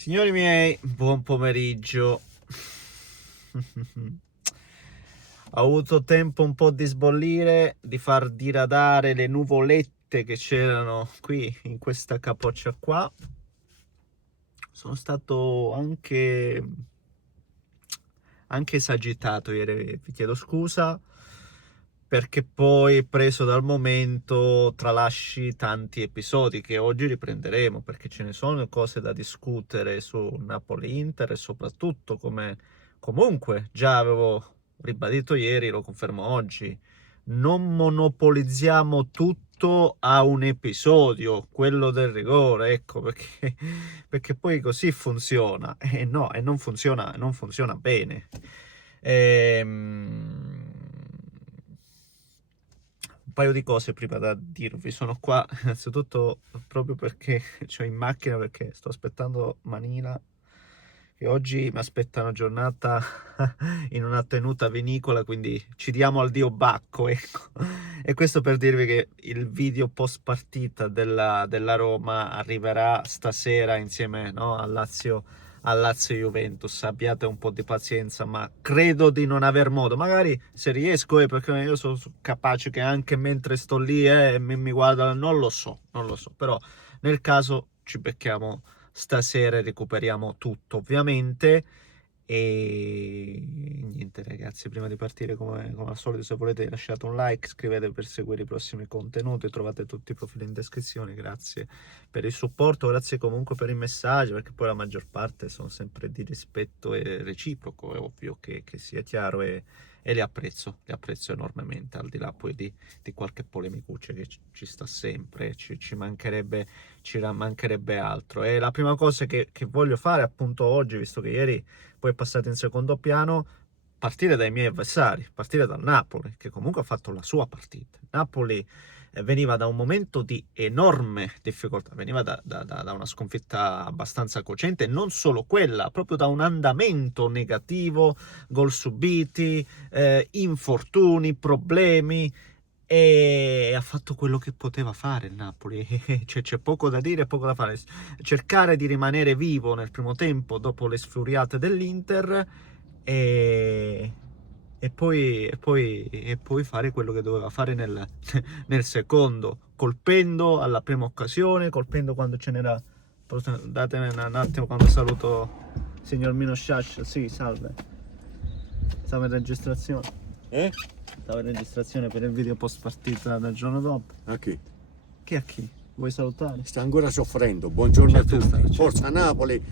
Signori miei, buon pomeriggio. Ho avuto tempo un po' di sbollire, di far diradare le nuvolette che c'erano qui in questa capoccia qua. Sono stato anche esagitato ieri, vi chiedo scusa, perché poi preso dal momento tralasci tanti episodi che oggi riprenderemo, perché ce ne sono cose da discutere su Napoli-Inter e soprattutto, come comunque già avevo ribadito ieri, lo confermo oggi, non monopolizziamo tutto a un episodio, quello del rigore, ecco, perché poi così funziona, e no, e non funziona bene. Un paio di cose prima da dirvi. Sono qua innanzitutto proprio perché cioè in macchina, perché sto aspettando Manila, che oggi mi aspetta una giornata in una tenuta vinicola, quindi ci diamo al dio Bacco, ecco. E questo per dirvi che il video post partita della Roma arriverà stasera insieme, no, al Lazio Juventus. Abbiate un po' di pazienza, ma credo di non aver modo. Magari se riesco, perché io sono capace che anche mentre sto lì mi guardano, non lo so. Però nel caso ci becchiamo stasera e recuperiamo tutto, ovviamente. E niente ragazzi, prima di partire come al solito, se volete lasciate un like, scrivete per seguire i prossimi contenuti, trovate tutti i profili in descrizione. Grazie per il supporto, grazie comunque per i messaggi, perché poi la maggior parte sono sempre di rispetto e reciproco, è ovvio che sia chiaro, e li apprezzo enormemente, al di là poi di qualche polemicuccia che ci sta sempre, ci mancherebbe altro. E la prima cosa che voglio fare appunto oggi, visto che ieri poi è passato in secondo piano, partire dai miei avversari, partire dal Napoli, che comunque ha fatto la sua partita. Napoli veniva da un momento di enorme difficoltà, veniva da una sconfitta abbastanza cocente, non solo quella, proprio da un andamento negativo, gol subiti, infortuni, problemi, e ha fatto quello che poteva fare il Napoli. Cioè, c'è poco da dire, poco da fare. Cercare di rimanere vivo nel primo tempo dopo le sfuriate dell'Inter, e, e poi fare quello che doveva fare nel secondo, colpendo alla prima occasione, colpendo quando ce n'era. Datemi un attimo quando saluto signor Mino Shash. Sì, salve. Stavo in registrazione. Stavo in registrazione per il video post partita del giorno dopo. A chi? Chi a chi? Vuoi salutare? Sta ancora soffrendo. Buongiorno Certo, a tutti. certo. Forza Napoli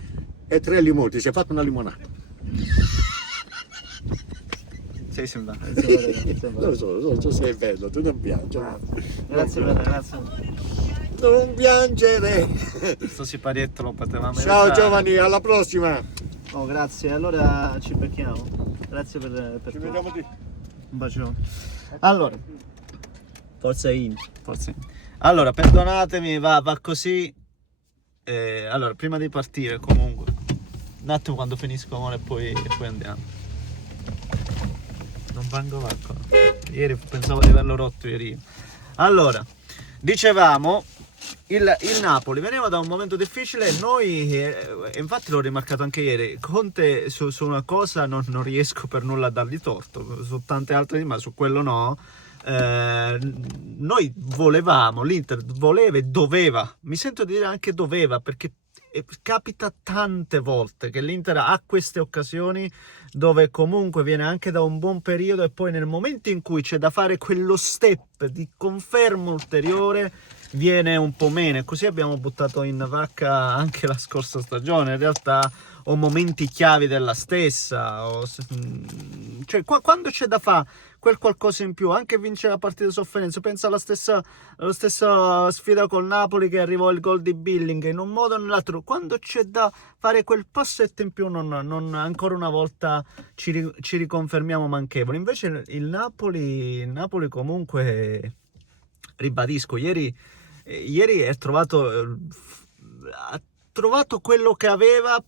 e 3 limoni. Ti sei fatto una limonata? Sei simpatico. Lo so, sei bello, tu non piangi. Grazie grazie. Non piangere. Questo siparietto lo potevamo Ciao evitare. giovani, alla prossima. Oh, grazie. Allora ci becchiamo. Grazie per Ci tutto. vediamo di... Un bacione. Allora, forza Inter. Allora, perdonatemi, va così. Allora, prima di partire, comunque, un attimo quando finisco, amore, e poi andiamo. Non vengo vacco. Ieri pensavo di averlo rotto ieri. Allora, dicevamo, il Napoli veniva da un momento difficile. Noi, infatti l'ho rimarcato anche ieri, Conte su una cosa non riesco per nulla a dargli torto, su tante altre, ma su quello no. Noi volevamo, l'Inter voleva e doveva, mi sento di dire anche doveva, perché capita tante volte che l'Inter ha queste occasioni dove comunque viene anche da un buon periodo e poi nel momento in cui c'è da fare quello step di conferma ulteriore viene un po' meno. Così abbiamo buttato in vacca anche la scorsa stagione, in realtà, o momenti chiavi della stessa, cioè quando c'è da fare quel qualcosa in più, anche vincere la partita di sofferenza. Pensa alla stessa sfida col Napoli, che arrivò il gol di Billing in un modo o nell'altro. Quando c'è da fare quel passetto in più, non ancora una volta ci riconfermiamo manchevoli. Invece il Napoli comunque, ribadisco, ieri ha trovato quello che aveva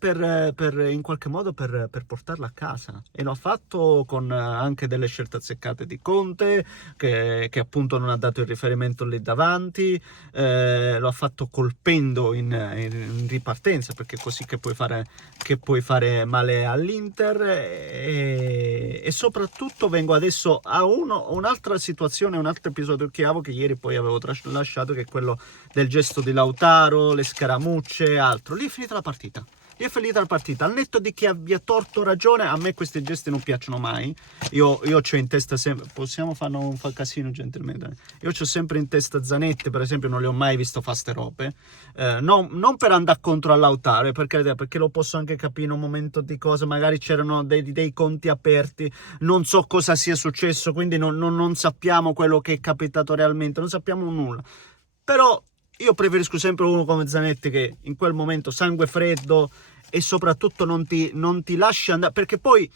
in qualche modo per portarla a casa, e lo ha fatto con anche delle scelte azzeccate di Conte, che appunto non ha dato il riferimento lì davanti, lo ha fatto colpendo in ripartenza, perché è così che puoi fare male all'Inter, e soprattutto vengo adesso a un'altra situazione, un altro episodio chiave che ieri poi avevo lasciato, che è quello del gesto di Lautaro, le scaramucce, altro. Lì è finita la partita. Al netto di chi abbia torto o ragione, a me questi gesti non piacciono mai. Io c'ho in testa sempre, possiamo fare un casino gentilmente. Io c'ho sempre in testa Zanetti, per esempio, non le ho mai visto fare ste robe. Non per andare contro a Lautaro, perché lo posso anche capire in un momento di cosa, magari c'erano dei conti aperti, non so cosa sia successo, quindi non sappiamo quello che è capitato realmente, non sappiamo nulla. Però io preferisco sempre uno come Zanetti, che in quel momento sangue freddo e soprattutto non ti lascia andare, perché poi,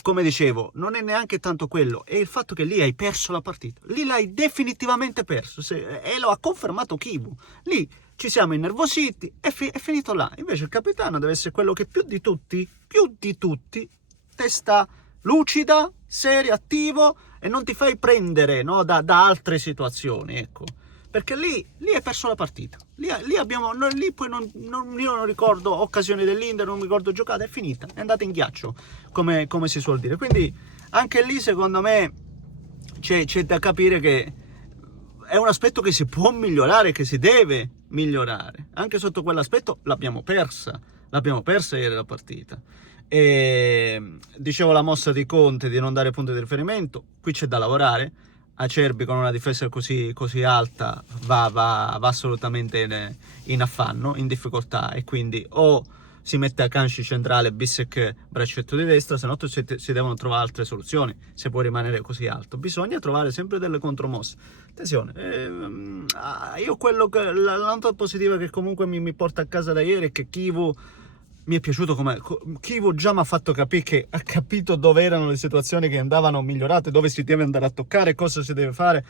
come dicevo, non è neanche tanto quello, è il fatto che lì hai perso la partita, lì l'hai definitivamente perso, e lo ha confermato Chivu. Lì ci siamo innervositi, è finito là. Invece il capitano deve essere quello che più di tutti, testa lucida, serio, attivo, e non ti fai prendere, no, da altre situazioni, ecco. Perché lì hai perso la partita. Lì poi io non ricordo occasioni dell'Inter, non mi ricordo giocate, è finita, è andata in ghiaccio, come si suol dire. Quindi anche lì, secondo me, c'è da capire che è un aspetto che si può migliorare, che si deve migliorare. Anche sotto quell'aspetto l'abbiamo persa ieri la partita. E dicevo, la mossa di Conte di non dare punti di riferimento, qui c'è da lavorare. Acerbi con una difesa così alta va assolutamente in affanno, in difficoltà, e quindi o si mette a Kanji centrale, Bissek braccetto di destra, se no si devono trovare altre soluzioni se può rimanere così alto. Bisogna trovare sempre delle contromosse. Attenzione, io la nota positiva che comunque mi porta a casa da ieri è che Chivu mi è piaciuto. Chivu già mi ha fatto capire che ha capito dove erano le situazioni che andavano migliorate, dove si deve andare a toccare, cosa si deve fare,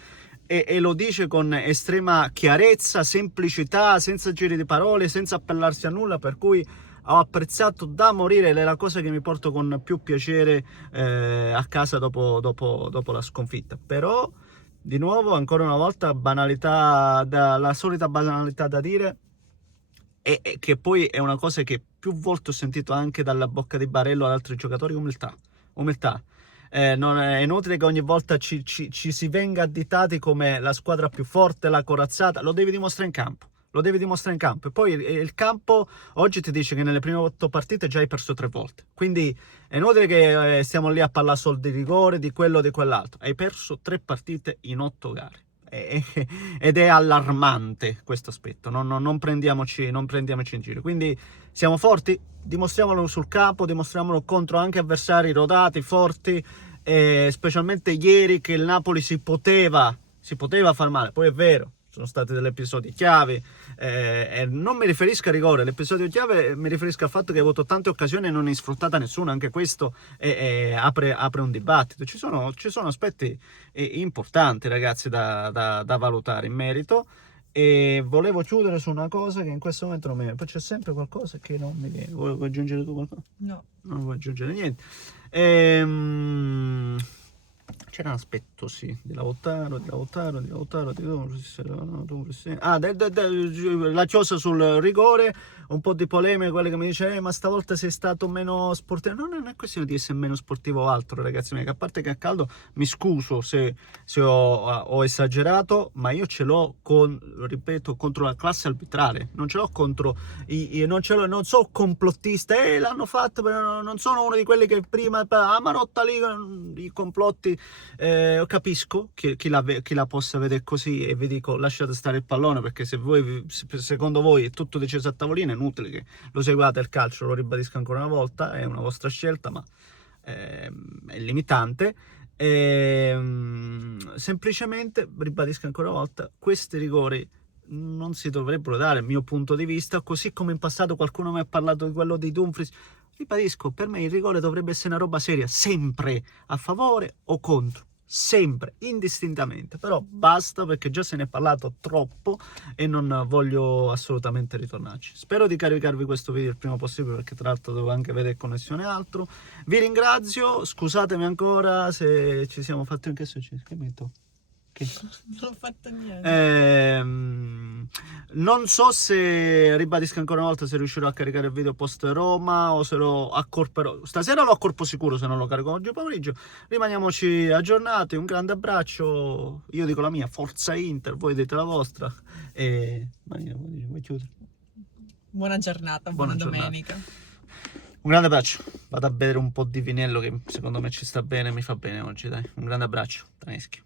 e lo dice con estrema chiarezza, semplicità, senza giri di parole, senza appellarsi a nulla, per cui ho apprezzato da morire, ed è la cosa che mi porto con più piacere a casa dopo la sconfitta. Però, di nuovo, ancora una volta, la solita banalità da dire, e che poi è una cosa che più volte ho sentito anche dalla bocca di Barello ad altri giocatori: umiltà. Non è inutile che ogni volta ci si venga additati come la squadra più forte, la corazzata. Lo devi dimostrare in campo. E poi il campo oggi ti dice che nelle prime 8 partite già hai perso 3 volte. Quindi è inutile che stiamo lì a parlare solo di rigore, di quello o di quell'altro. Hai perso 3 partite in 8 gare. Ed è allarmante questo aspetto. Non prendiamoci in giro. Quindi siamo forti, dimostriamolo sul campo, dimostriamolo contro anche avversari rodati, forti, specialmente ieri, che il Napoli si poteva far male. Poi è vero, sono stati degli episodi chiave, e non mi riferisco a rigore. L'episodio chiave mi riferisco al fatto che hai avuto tante occasioni e non ne hai sfruttata nessuna. Anche questo apre un dibattito. Ci sono aspetti importanti, ragazzi, da valutare in merito. E volevo chiudere su una cosa che in questo momento non mi viene. Poi c'è sempre qualcosa che non mi viene. Vuoi aggiungere tu qualcosa? No. Non vuoi aggiungere niente. C'era un aspetto, sì, di Lautaro, la chiosa sul rigore, un po' di polemica, quelle che mi dice ma stavolta sei stato meno sportivo. No, non è questione di essere meno sportivo o altro, ragazzi miei, che a parte che a caldo mi scuso se ho esagerato, ma io ce l'ho ripeto, contro la classe arbitrale, non ce l'ho contro non sono complottista, l'hanno fatto, però non sono uno di quelli che prima Marotta lì, i complotti. Capisco chi la possa vedere così, e vi dico: lasciate stare il pallone, perché se secondo voi è tutto deciso a tavolino, è inutile che lo seguate il calcio. Lo ribadisco ancora una volta, è una vostra scelta, ma è limitante. Semplicemente ribadisco ancora una volta: questi rigori non si dovrebbero dare, dal mio punto di vista, così come in passato qualcuno mi ha parlato di quello di Dumfries. Ribadisco, per me il rigore dovrebbe essere una roba seria, sempre a favore o contro, sempre, indistintamente, però basta perché già se ne è parlato troppo e non voglio assolutamente ritornarci. Spero di caricarvi questo video il prima possibile perché tra l'altro devo anche vedere connessione e altro. Vi ringrazio, scusatemi ancora se ci siamo fatti anche successo. Che metto? Che? Non ho fatto niente. Non so se, ribadisco ancora una volta, se riuscirò a caricare il video post Roma o se lo accorperò. Stasera lo accorpo sicuro se non lo carico oggi pomeriggio. Rimaniamoci aggiornati, un grande abbraccio. Io dico la mia, forza Inter, voi dite la vostra. E Marina, vuoi chiudere? Buona giornata, Buona buona giornata. domenica. Un grande abbraccio. Vado a bere un po' di vinello che secondo me ci sta bene, mi fa bene oggi, dai. Un grande abbraccio, Taneschi.